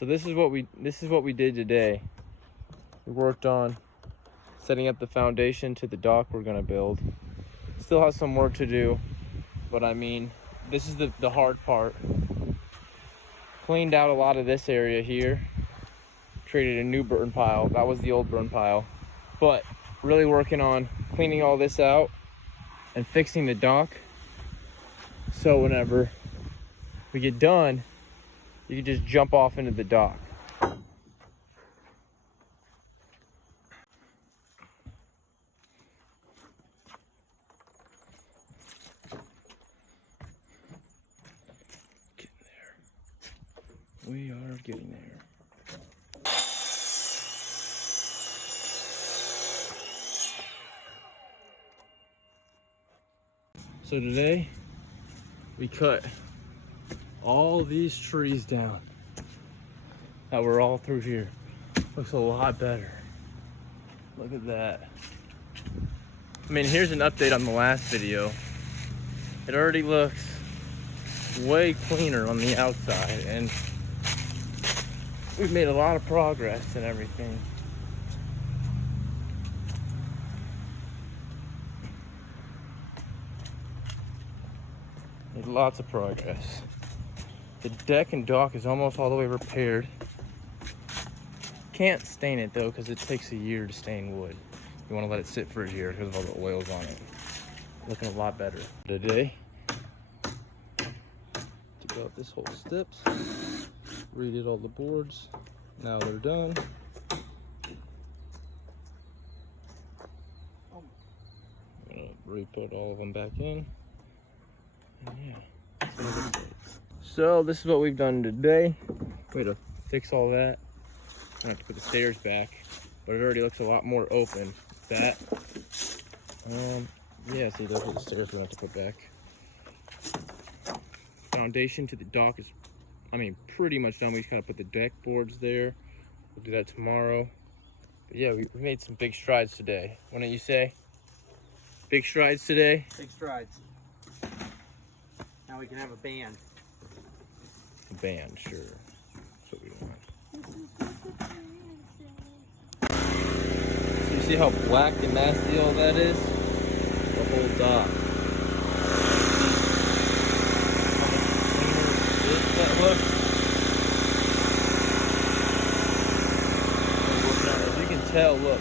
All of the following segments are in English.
So this is what we did today. We worked on setting up the foundation to the dock we're gonna build. Still has some work to do, but I mean, this is the hard part. Cleaned out a lot of this area here. Created a new burn pile. That was the old burn pile. But really working on cleaning all this out and fixing the dock. So whenever we get done, you can just jump off into the dock. Getting there. We are getting there. So today, we cut all these trees down that were all through here. Looks a lot better. Look at that. I mean, here's an update on the last video. It already looks way cleaner on the outside, and we've made a lot of progress and everything. Made lots of progress. The deck and dock is almost all the way repaired. Can't stain it though, because it takes a year to stain wood. You want to let it sit for a year because of all the oils on it. Looking a lot better. Today, took out this whole steps, redid all the boards. Now they're done. I'm gonna re-put all of them back in. And yeah, that's what it looks like. So this is what we've done today. We had to fix all that. I have to put the stairs back, but it already looks a lot more open. That, yeah, see, those are the stairs we're gonna have to put back. Foundation to the dock is, I mean, pretty much done. We just gotta put the deck boards there. We'll do that tomorrow. But yeah, we made some big strides today. Wouldn't you say? Big strides today? Big strides. Now we can have a band. A band, sure. That's what we want. So you see how black and nasty all that is? The whole dock. That looks. As you can tell, look.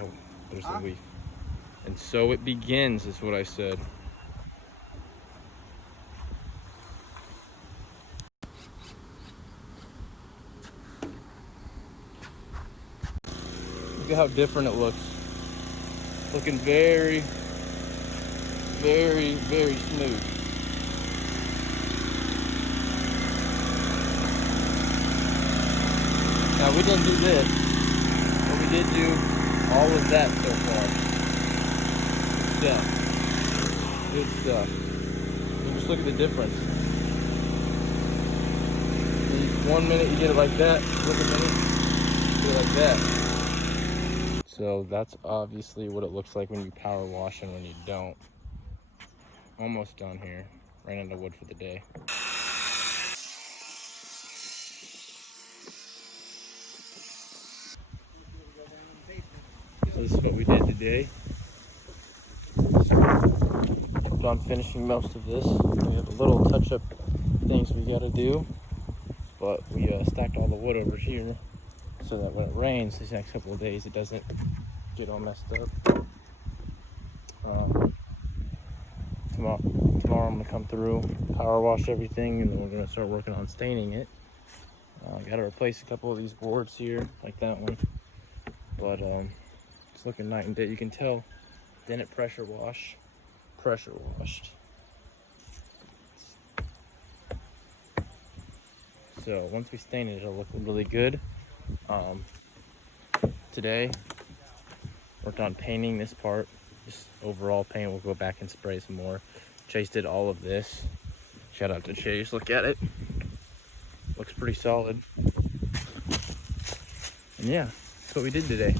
Oh, there's the leaf. And so it begins, is what I said. Look at how different it looks. Looking very, very, very smooth. Now we didn't do this, but we did do all of that so far. Good stuff. And just look at the difference. 1 minute you get it like that, look a minute, you get it like that. So that's obviously what it looks like when you power wash and when you don't. Almost done here. Ran out of wood for the day. So this is what we did today. So I'm finishing most of this. We have a little touch-up things we gotta do, but we stacked all the wood over here so that when it rains these next couple of days, it doesn't get all messed up. Tomorrow I'm gonna come through, power wash everything, and then we're gonna start working on staining it. Gotta replace a couple of these boards here, like that one. But It's looking night and day. You can tell. Didn't pressure washed. So once we stain it, it'll look really good. Today, worked on painting this part. Just overall paint. We'll go back and spray some more. Chase did all of this. Shout out to Chase. Look at it. Looks pretty solid. And yeah, that's what we did today.